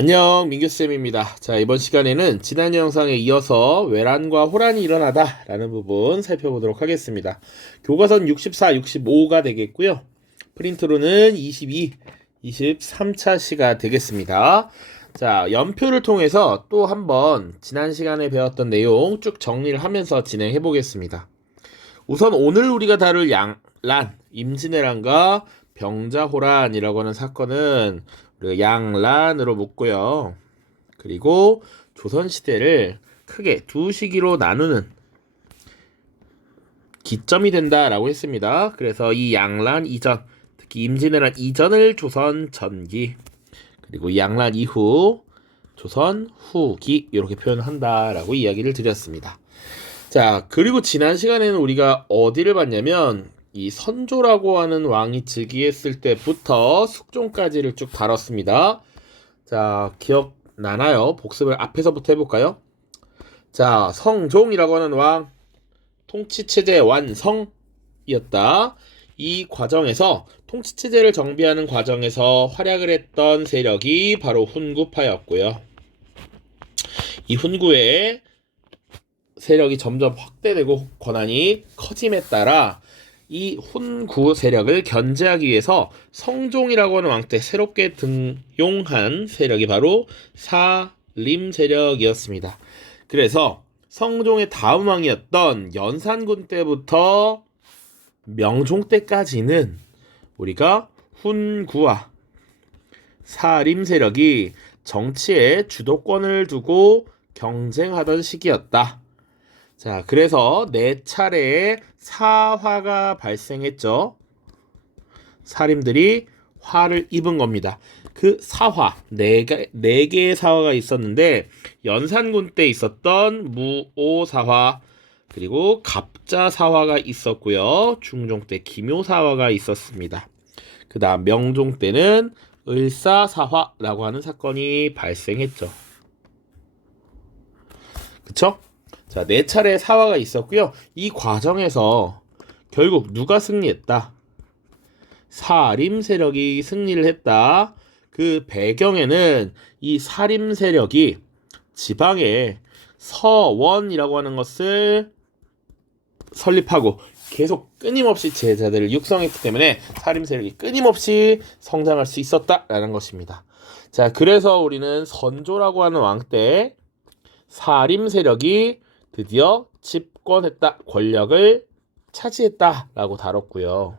안녕, 민규쌤입니다. 자, 이번 시간에는 지난 영상에 이어서 외란과 호란이 일어나다 라는 부분 살펴보도록 하겠습니다. 교과선 64, 65가 되겠고요. 프린트로는 22, 23차 시가 되겠습니다. 자, 연표를 통해서 또 한번 지난 시간에 배웠던 내용 쭉 정리를 하면서 진행해 보겠습니다. 우선 오늘 우리가 다룰 양란, 임진왜란과 병자호란이라고 하는 사건은 양란으로 묶고요. 그리고 조선시대를 크게 두 시기로 나누는 기점이 된다라고 했습니다. 그래서 이 양란 이전, 특히 임진왜란 이전을 조선 전기, 그리고 양란 이후 조선 후기 이렇게 표현한다라고 이야기를 드렸습니다. 자, 그리고 지난 시간에는 우리가 어디를 봤냐면 이 선조라고 하는 왕이 즉위했을 때부터 숙종까지를 쭉 다뤘습니다. 자, 기억나나요? 복습을 앞에서부터 해볼까요? 자, 성종이라고 하는 왕, 통치체제 완성이었다. 이 과정에서 통치체제를 정비하는 과정에서 활약을 했던 세력이 바로 훈구파였고요. 이 훈구의 세력이 점점 확대되고 권한이 커짐에 따라 이 훈구 세력을 견제하기 위해서 성종이라고 하는 왕 때 새롭게 등용한 세력이 바로 사림 세력이었습니다. 그래서 성종의 다음 왕이었던 연산군 때부터 명종 때까지는 우리가 훈구와 사림 세력이 정치에 주도권을 두고 경쟁하던 시기였다. 자, 그래서 네 차례의 사화가 발생했죠. 사림들이 화를 입은 겁니다. 그 사화, 네 개의 사화가 있었는데 연산군 때 있었던 무오사화, 그리고 갑자사화가 있었고요. 중종 때 기묘사화가 있었습니다. 그 다음 명종 때는 을사사화라고 하는 사건이 발생했죠. 그쵸? 자, 네 차례 사화가 있었고요. 이 과정에서 결국 누가 승리했다? 사림 세력이 승리를 했다. 그 배경에는 이 사림 세력이 지방에 서원이라고 하는 것을 설립하고 계속 끊임없이 제자들을 육성했기 때문에 사림 세력이 끊임없이 성장할 수 있었다라는 것입니다. 자, 그래서 우리는 선조라고 하는 왕 때 사림 세력이 드디어 집권했다, 권력을 차지했다라고 다뤘고요.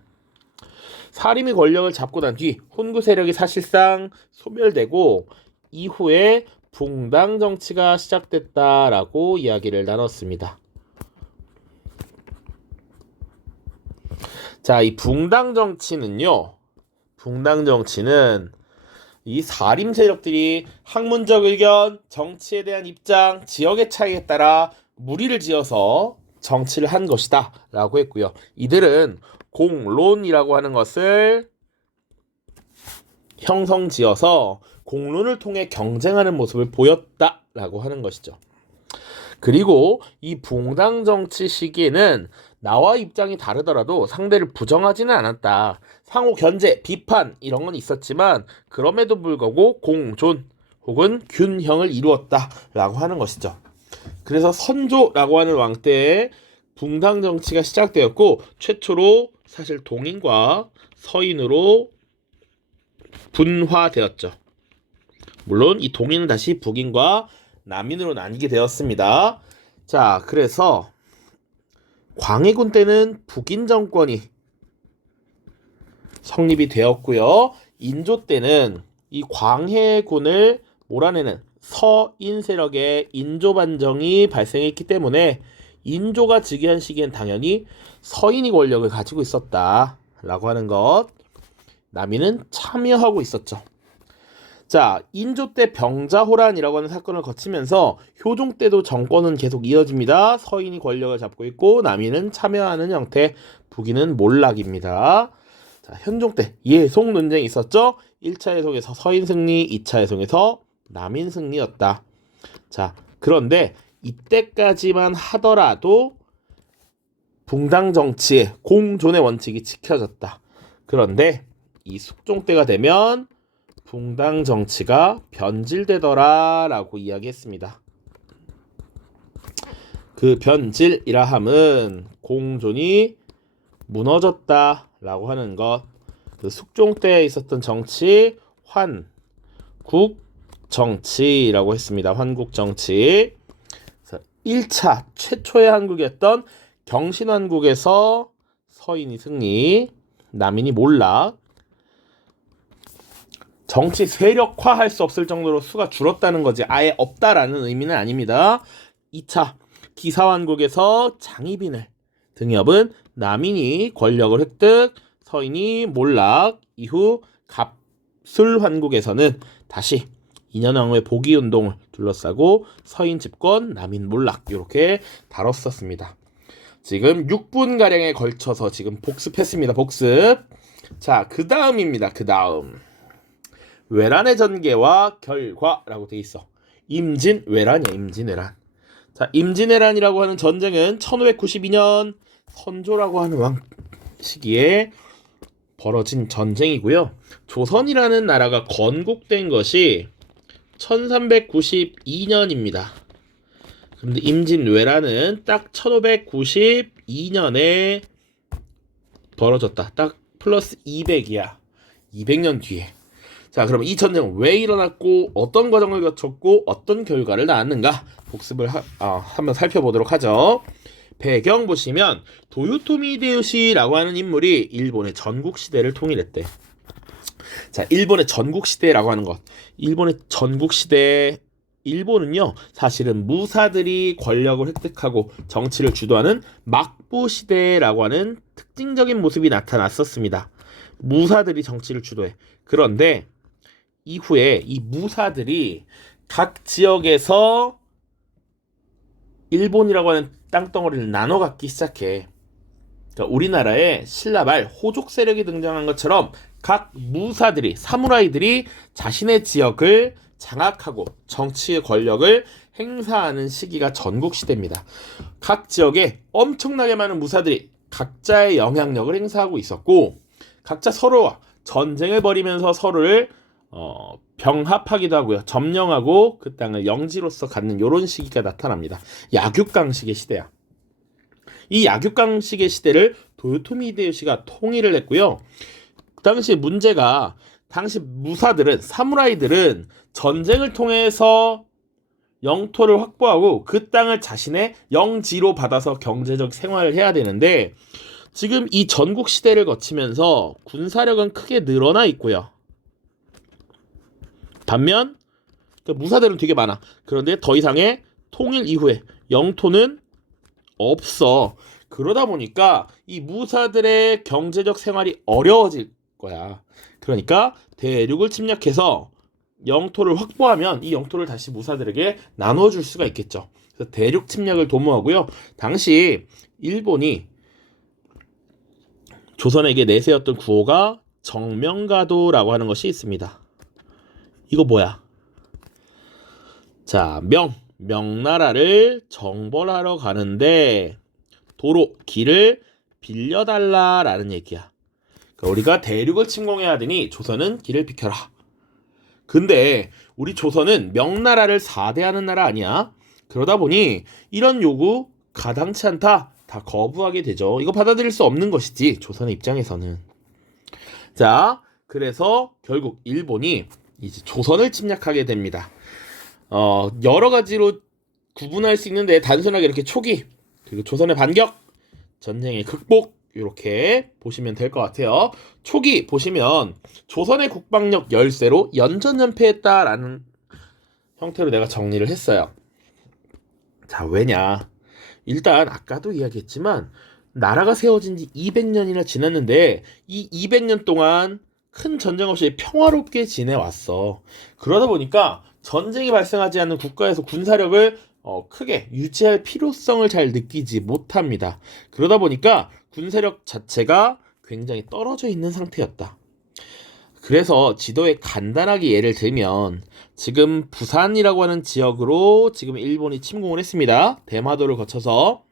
사림이 권력을 잡고 난 뒤 훈구 세력이 사실상 소멸되고 이후에 붕당 정치가 시작됐다라고 이야기를 나눴습니다. 자, 이 붕당 정치는요. 붕당 정치는 이 사림 세력들이 학문적 의견, 정치에 대한 입장, 지역의 차이에 따라 무리를 지어서 정치를 한 것이다 라고 했고요. 이들은 공론이라고 하는 것을 형성지어서 공론을 통해 경쟁하는 모습을 보였다라고 하는 것이죠. 그리고 이 붕당 정치 시기에는 나와 입장이 다르더라도 상대를 부정하지는 않았다. 상호 견제, 비판 이런 건 있었지만 그럼에도 불구하고 공존 혹은 균형을 이루었다라고 하는 것이죠. 그래서 선조라고 하는 왕 때에 붕당 정치가 시작되었고 최초로 사실 동인과 서인으로 분화되었죠. 물론 이 동인은 다시 북인과 남인으로 나뉘게 되었습니다. 자, 그래서 광해군 때는 북인 정권이 성립이 되었고요. 인조 때는 이 광해군을 몰아내는 서인 세력의 인조 반정이 발생했기 때문에 인조가 즉위한 시기엔 당연히 서인이 권력을 가지고 있었다라고 하는 것, 남인은 참여하고 있었죠. 자, 인조 때 병자호란이라고 하는 사건을 거치면서 효종 때도 정권은 계속 이어집니다. 서인이 권력을 잡고 있고 남인은 참여하는 형태, 북인은 몰락입니다. 자, 현종 때 예송 논쟁이 있었죠. 1차 예송에서 서인 승리, 2차 예송에서 남인 승리였다. 자, 그런데 이때까지만 하더라도 붕당 정치의 공존의 원칙이 지켜졌다. 그런데 이 숙종 때가 되면 붕당 정치가 변질되더라라고 이야기했습니다. 그 변질이라 함은 공존이 무너졌다라고 하는 것. 그 숙종 때에 있었던 정치 환국 정치라고 했습니다. 환국 정치. 1차 최초의 한국이었던 경신환국에서 서인이 승리, 남인이 몰락. 정치 세력화할 수 없을 정도로 수가 줄었다는 거지 아예 없다라는 의미는 아닙니다. 2차 기사환국에서 장희빈을 등엽은 남인이 권력을 획득, 서인이 몰락. 이후 갑술환국에서는 다시 인현왕후의 복위운동을 둘러싸고 서인 집권, 남인 몰락 이렇게 다뤘었습니다. 지금 6분가량에 걸쳐서 지금 복습했습니다. 복습. 자, 그 다음입니다. 그 다음 외란의 전개와 결과라고 돼 있어. 임진왜란이야. 임진왜란. 자, 임진왜란이라고 하는 전쟁은 1592년 선조라고 하는 왕 시기에 벌어진 전쟁이고요. 조선이라는 나라가 건국된 것이 1392년입니다. 근데 임진왜란은 딱 1592년에 벌어졌다. 딱 플러스 200이야. 200년 뒤에. 자, 그럼 이 전쟁은 왜 일어났고 어떤 과정을 거쳤고 어떤 결과를 낳았는가 복습을 한번 살펴보도록 하죠. 배경 보시면 도요토미 히데요시라고 하는 인물이 일본의 전국시대를 통일했대. 자, 일본의 전국시대라고 하는 것. 일본의 전국시대, 일본은요 사실은 무사들이 권력을 획득하고 정치를 주도하는 막부시대라고 하는 특징적인 모습이 나타났었습니다. 무사들이 정치를 주도해. 그런데 이후에 이 무사들이 각 지역에서 일본이라고 하는 땅덩어리를 나눠 갖기 시작해. 그러니까 우리나라에 신라 말 호족 세력이 등장한 것처럼 각 무사들이, 사무라이들이 자신의 지역을 장악하고 정치의 권력을 행사하는 시기가 전국시대입니다. 각 지역에 엄청나게 많은 무사들이 각자의 영향력을 행사하고 있었고 각자 서로와 전쟁을 벌이면서 서로를 병합하기도 하고요. 점령하고 그 땅을 영지로서 갖는 이런 시기가 나타납니다. 약육강식의 시대야. 이 약육강식의 시대를 도요토미 히데요시가 통일을 했고요. 그 당시 문제가 당시 무사들은, 사무라이들은 전쟁을 통해서 영토를 확보하고 그 땅을 자신의 영지로 받아서 경제적 생활을 해야 되는데 지금 이 전국 시대를 거치면서 군사력은 크게 늘어나 있고요. 반면 무사들은 되게 많아. 그런데 더 이상의 통일 이후에 영토는 없어. 그러다 보니까 이 무사들의 경제적 생활이 어려워질 거야. 그러니까 대륙을 침략해서 영토를 확보하면 이 영토를 다시 무사들에게 나눠줄 수가 있겠죠. 그래서 대륙 침략을 도모하고요. 당시 일본이 조선에게 내세웠던 구호가 정명가도라고 하는 것이 있습니다. 이거 뭐야? 자, 명나라를 정벌하러 가는데 도로, 길을 빌려달라라는 얘기야. 그러니까 우리가 대륙을 침공해야 되니 조선은 길을 비켜라. 근데 우리 조선은 명나라를 사대하는 나라 아니야. 그러다 보니 이런 요구 가당치 않다. 다 거부하게 되죠. 이거 받아들일 수 없는 것이지 조선의 입장에서는. 자, 그래서 결국 일본이 이제 조선을 침략하게 됩니다. 여러 가지로 구분할 수 있는데 단순하게 이렇게 초기 그리고 조선의 반격, 전쟁의 극복 이렇게 보시면 될 것 같아요. 초기 보시면 조선의 국방력 열세로 연전연패했다라는 형태로 내가 정리를 했어요. 자, 왜냐? 일단 아까도 이야기했지만 나라가 세워진 지 200년이나 지났는데 이 200년 동안 큰 전쟁 없이 평화롭게 지내왔어. 그러다 보니까 전쟁이 발생하지 않는 국가에서 군사력을 크게 유지할 필요성을 잘 느끼지 못합니다. 그러다 보니까 군사력 자체가 굉장히 떨어져 있는 상태였다. 그래서 지도에 간단하게 예를 들면 지금 부산이라고 하는 지역으로 지금 일본이 침공을 했습니다. 대마도를 거쳐서.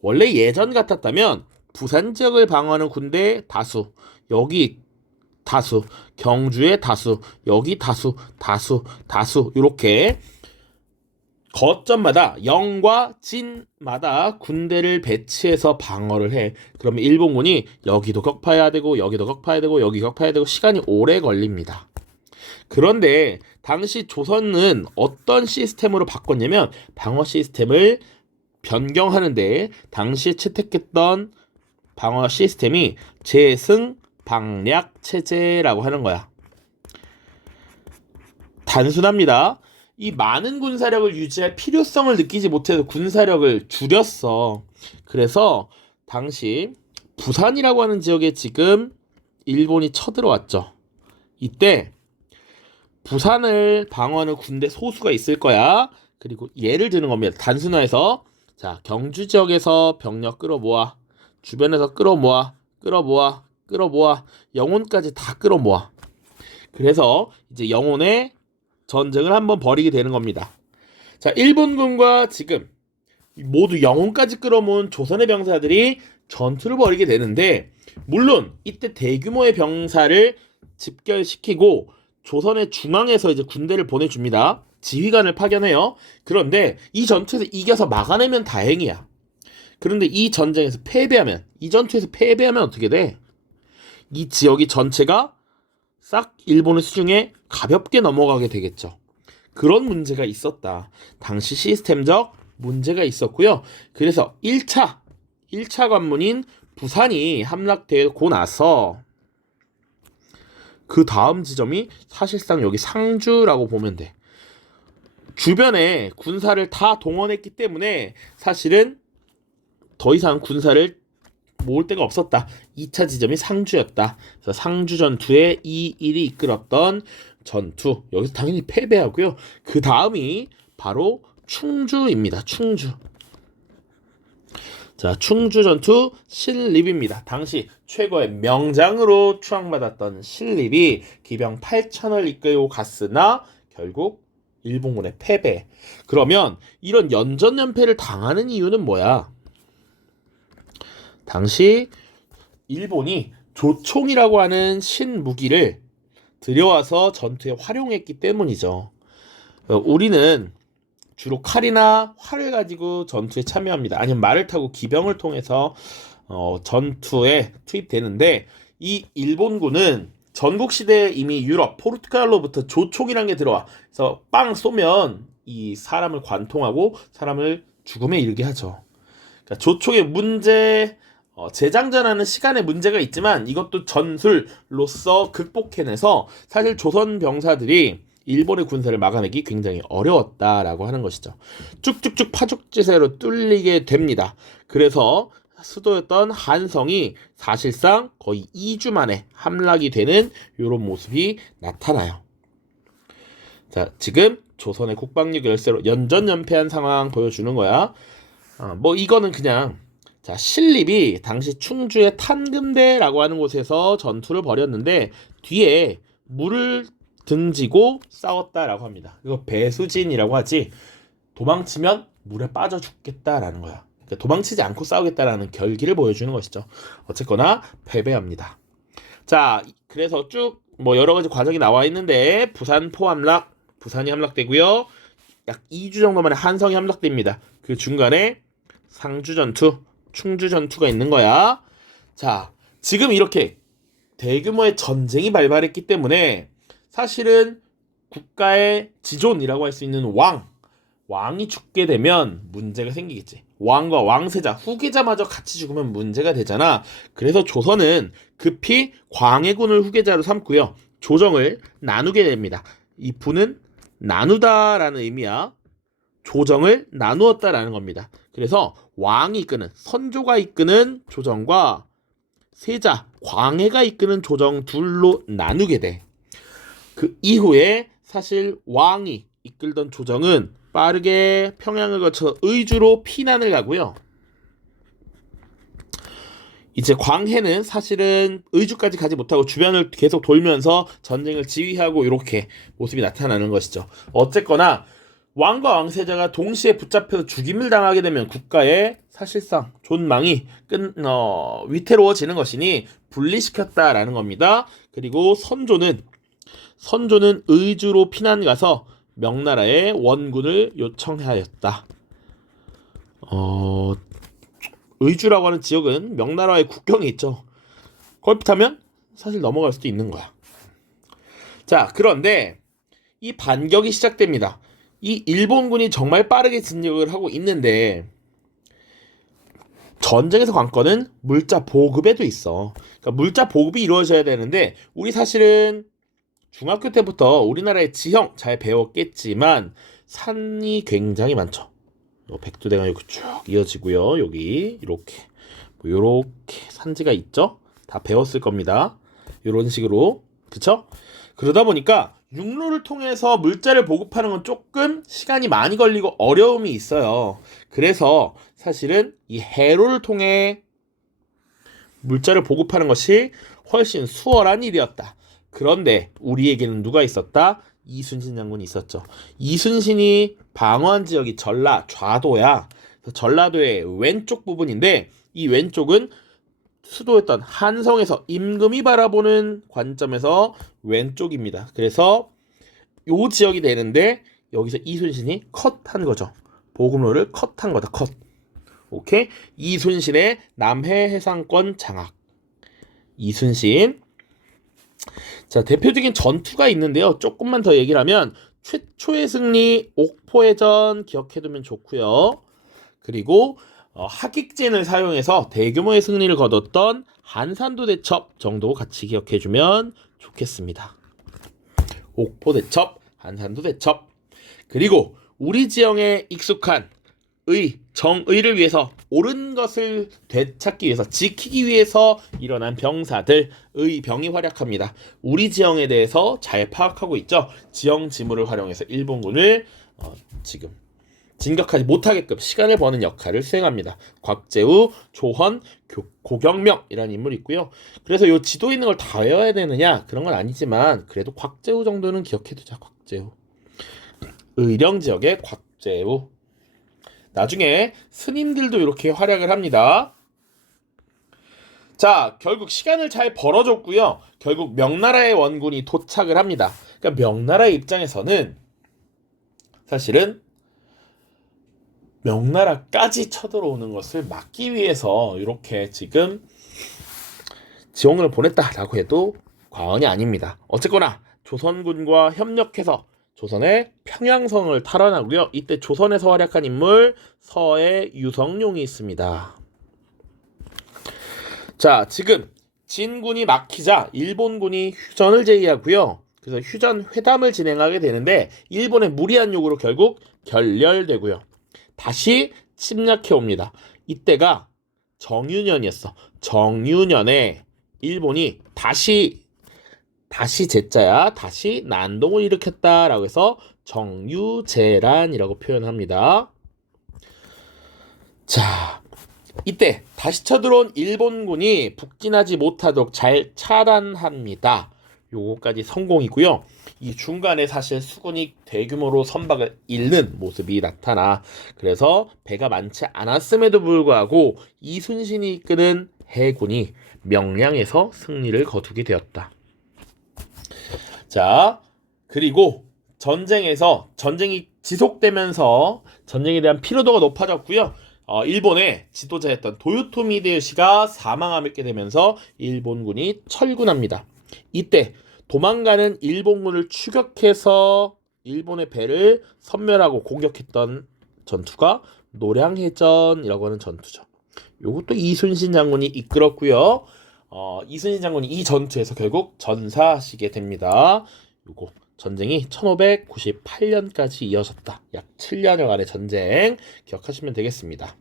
원래 예전 같았다면 부산 지역을 방어하는 군대 다수, 여기 다수, 경주의 다수, 여기 다수, 다수, 다수 이렇게 거점마다 영과 진마다 군대를 배치해서 방어를 해. 그러면 일본군이 여기도 격파해야 되고 여기도 격파해야 되고 여기 격파해야 되고 시간이 오래 걸립니다. 그런데 당시 조선은 어떤 시스템으로 바꿨냐면 방어 시스템을 변경하는데 당시에 채택했던 방어 시스템이 제승방략 체제라고 하는 거야. 단순합니다. 이 많은 군사력을 유지할 필요성을 느끼지 못해서 군사력을 줄였어. 그래서 당시 부산이라고 하는 지역에 지금 일본이 쳐들어왔죠. 이때 부산을 방어하는 군대 소수가 있을 거야. 그리고 예를 드는 겁니다. 단순화해서 자, 경주 지역에서 병력 끌어모아, 주변에서 끌어모아, 끌어모아, 끌어모아, 영혼까지 다 끌어모아. 그래서 이제 영혼의 전쟁을 한번 벌이게 되는 겁니다. 자, 일본군과 지금 모두 영혼까지 끌어모은 조선의 병사들이 전투를 벌이게 되는데, 물론 이때 대규모의 병사를 집결시키고 조선의 중앙에서 이제 군대를 보내줍니다. 지휘관을 파견해요. 그런데 이 전투에서 이겨서 막아내면 다행이야. 그런데 이 전쟁에서 패배하면, 이 전투에서 패배하면 어떻게 돼? 이 지역이 전체가 싹 일본의 수중에 가볍게 넘어가게 되겠죠. 그런 문제가 있었다. 당시 시스템적 문제가 있었고요. 그래서 1차 관문인 부산이 함락되고 나서 그 다음 지점이 사실상 여기 상주라고 보면 돼. 주변에 군사를 다 동원했기 때문에 사실은 더 이상 군사를 모을 데가 없었다. 2차 지점이 상주였다. 그래서 상주 전투에 이 일이 이끌었던 전투. 여기서 당연히 패배하고요. 그 다음이 바로 충주입니다. 충주. 자, 충주 전투 신립입니다. 당시 최고의 명장으로 추앙받았던 신립이 기병 8,000을 이끌고 갔으나 결국 일본군의 패배. 그러면 이런 연전연패를 당하는 이유는 뭐야? 당시 일본이 조총이라고 하는 신무기를 들여와서 전투에 활용했기 때문이죠. 우리는 주로 칼이나 활을 가지고 전투에 참여합니다. 아니면 말을 타고 기병을 통해서 전투에 투입되는데, 이 일본군은 전국시대에 이미 유럽, 포르투갈로부터 조총이라는 게 들어와. 그래서 빵 쏘면 이 사람을 관통하고 사람을 죽음에 이르게 하죠. 그러니까 조총의 문제, 재장전하는 시간에 문제가 있지만 이것도 전술로서 극복해내서 사실 조선 병사들이 일본의 군사를 막아내기 굉장히 어려웠다라고 하는 것이죠. 쭉쭉쭉 파죽지세로 뚫리게 됩니다. 그래서 수도였던 한성이 사실상 거의 2주 만에 함락이 되는 이런 모습이 나타나요. 자, 지금 조선의 국방력 열세로 연전연패한 상황 보여주는 거야. 뭐 이거는 그냥, 자, 신립이 당시 충주의 탄금대라고 하는 곳에서 전투를 벌였는데 뒤에 물을 등지고 싸웠다라고 합니다. 이거 배수진이라고 하지. 도망치면 물에 빠져 죽겠다라는 거야. 그러니까 도망치지 않고 싸우겠다라는 결기를 보여주는 것이죠. 어쨌거나 패배합니다. 자, 그래서 쭉 뭐 여러 가지 과정이 나와 있는데 부산포 함락, 부산이 함락되고요. 약 2주 정도 만에 한성이 함락됩니다. 그 중간에 상주 전투, 충주 전투가 있는 거야. 자, 지금 이렇게 대규모의 전쟁이 발발했기 때문에 사실은 국가의 지존이라고 할 수 있는 왕이 죽게 되면 문제가 생기겠지. 왕과 왕세자, 후계자마저 같이 죽으면 문제가 되잖아. 그래서 조선은 급히 광해군을 후계자로 삼고요. 조정을 나누게 됩니다. 이 부는 나누다라는 의미야. 조정을 나누었다라는 겁니다. 그래서 왕이 이끄는, 선조가 이끄는 조정과 세자, 광해가 이끄는 조정 둘로 나누게 돼. 그 이후에 사실 왕이 이끌던 조정은 빠르게 평양을 거쳐 의주로 피난을 가고요. 이제 광해는 사실은 의주까지 가지 못하고 주변을 계속 돌면서 전쟁을 지휘하고 이렇게 모습이 나타나는 것이죠. 어쨌거나 왕과 왕세자가 동시에 붙잡혀서 죽임을 당하게 되면 국가의 사실상 존망이 위태로워지는 것이니 분리시켰다라는 겁니다. 그리고 선조는 선조는 의주로 피난 가서 명나라에 원군을 요청하였다. 의주라고 하는 지역은 명나라의 국경에 있죠. 거기 타면 사실 넘어갈 수도 있는 거야. 자, 그런데 이 반격이 시작됩니다. 이 일본군이 정말 빠르게 진격을 하고 있는데 전쟁에서 관건은 물자 보급에도 있어. 그러니까 물자 보급이 이루어져야 되는데 우리 사실은 중학교 때부터 우리나라의 지형 잘 배웠겠지만 산이 굉장히 많죠. 백두대간 이렇게 쭉 이어지고요. 여기 이렇게 요렇게 산지가 있죠. 다 배웠을 겁니다. 이런 식으로. 그쵸? 그러다 보니까 육로를 통해서 물자를 보급하는 건 조금 시간이 많이 걸리고 어려움이 있어요. 그래서 사실은 이 해로를 통해 물자를 보급하는 것이 훨씬 수월한 일이었다. 그런데 우리에게는 누가 있었다? 이순신 장군이 있었죠. 이순신이 방어한 지역이 전라 좌도야. 전라도의 왼쪽 부분인데 이 왼쪽은 수도였던 한성에서 임금이 바라보는 관점에서 왼쪽입니다. 그래서 요 지역이 되는데 여기서 이순신이 컷한 거죠. 보급로를 컷한 거다. 컷. 오케이? 이순신의 남해 해상권 장악. 이순신. 자, 대표적인 전투가 있는데요. 조금만 더 얘기를 하면 최초의 승리 옥포해전 기억해두면 좋고요. 그리고 하깃진을 사용해서 대규모의 승리를 거뒀던 한산도 대첩 정도 같이 기억해주면 좋겠습니다. 옥포 대첩, 한산도 대첩. 그리고 우리 지형에 익숙한 정의를 위해서 옳은 것을 되찾기 위해서 지키기 위해서 일어난 병사들 의병이 활약합니다. 우리 지형에 대해서 잘 파악하고 있죠. 지형 지물을 활용해서 일본군을 지금 진격하지 못하게끔 시간을 버는 역할을 수행합니다. 곽재우, 조헌, 고경명이라는 인물이 있고요. 그래서 이 지도에 있는 걸 다 외워야 되느냐? 그런 건 아니지만 그래도 곽재우 정도는 기억해두자. 곽재우. 의령 지역의 곽재우. 나중에 스님들도 이렇게 활약을 합니다. 자, 결국 시간을 잘 벌어줬고요. 결국 명나라의 원군이 도착을 합니다. 그러니까 명나라의 입장에서는 사실은 명나라까지 쳐들어오는 것을 막기 위해서 이렇게 지금 지원군을 보냈다라고 해도 과언이 아닙니다. 어쨌거나 조선군과 협력해서 조선의 평양성을 탈환하고요. 이때 조선에서 활약한 인물 서해 유성룡이 있습니다. 자, 지금 진군이 막히자 일본군이 휴전을 제의하고요. 그래서 휴전 회담을 진행하게 되는데 일본의 무리한 요구로 결국 결렬되고요. 다시 침략해 옵니다. 이때가 정유년이었어. 정유년에 일본이 다시 제자야. 다시 난동을 일으켰다라고 해서 정유재란이라고 표현합니다. 자, 이때 다시 쳐들어온 일본군이 북진하지 못하도록 잘 차단합니다. 요거까지 성공이고요. 이 중간에 사실 수군이 대규모로 선박을 잃는 모습이 나타나 그래서 배가 많지 않았음에도 불구하고 이순신이 이끄는 해군이 명량에서 승리를 거두게 되었다. 자, 그리고 전쟁이 지속되면서 전쟁에 대한 피로도가 높아졌고요. 일본의 지도자였던 도요토미 히데요시가 사망하게 되면서 일본군이 철군합니다. 이때 도망가는 일본군을 추격해서 일본의 배를 섬멸하고 공격했던 전투가 노량해전이라고 하는 전투죠. 이것도 이순신 장군이 이끌었고요. 이순신 장군이 이 전투에서 결국 전사하시게 됩니다. 요거 전쟁이 1598년까지 이어졌다. 약 7년여간의 전쟁 기억하시면 되겠습니다.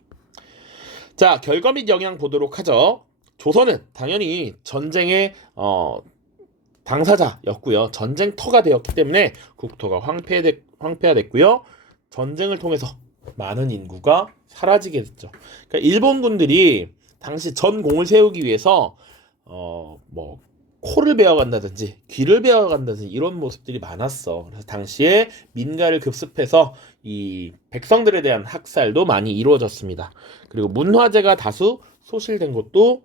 자, 결과 및 영향 보도록 하죠. 조선은 당연히 전쟁의 당사자였고요. 전쟁터가 되었기 때문에 국토가 황폐화됐고요. 전쟁을 통해서 많은 인구가 사라지게 됐죠. 그러니까 일본군들이 당시 전공을 세우기 위해서 코를 베어간다든지 귀를 베어간다든지 이런 모습들이 많았어. 그래서 당시에 민가를 급습해서 이 백성들에 대한 학살도 많이 이루어졌습니다. 그리고 문화재가 다수 소실된 것도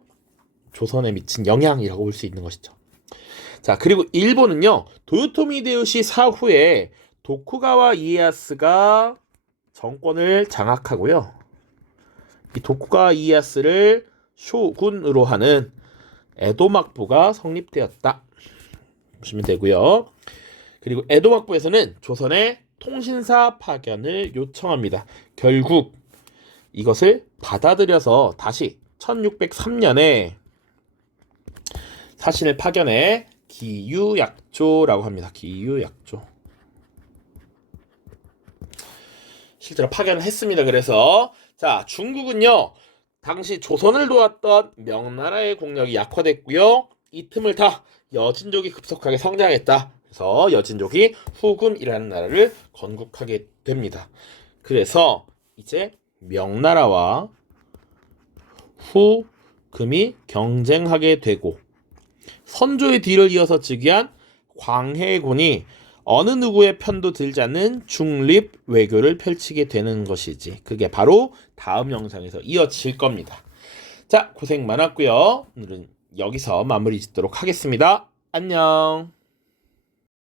조선에 미친 영향이라고 볼 수 있는 것이죠. 자, 그리고 일본은요. 도요토미 히데요시 사후에 도쿠가와 이에야스가 정권을 장악하고요. 이 도쿠가와 이에야스를 쇼군으로 하는 에도 막부가 성립되었다. 보시면 되고요. 그리고 에도 막부에서는 조선의 통신사 파견을 요청합니다. 결국 이것을 받아들여서 다시 1603년에 사신을 파견해 기유약조라고 합니다. 기유약조. 실제로 파견을 했습니다. 그래서 자, 중국은요. 당시 조선을 도왔던 명나라의 국력이 약화됐고요. 이 틈을 타 여진족이 급속하게 성장했다. 그래서 여진족이 후금이라는 나라를 건국하게 됩니다. 그래서 이제 명나라와 후금이 경쟁하게 되고 선조의 뒤를 이어서 즉위한 광해군이 어느 누구의 편도 들지 않는 중립 외교를 펼치게 되는 것이지. 그게 바로 다음 영상에서 이어질 겁니다. 자, 고생 많았고요. 오늘은 여기서 마무리 짓도록 하겠습니다. 안녕.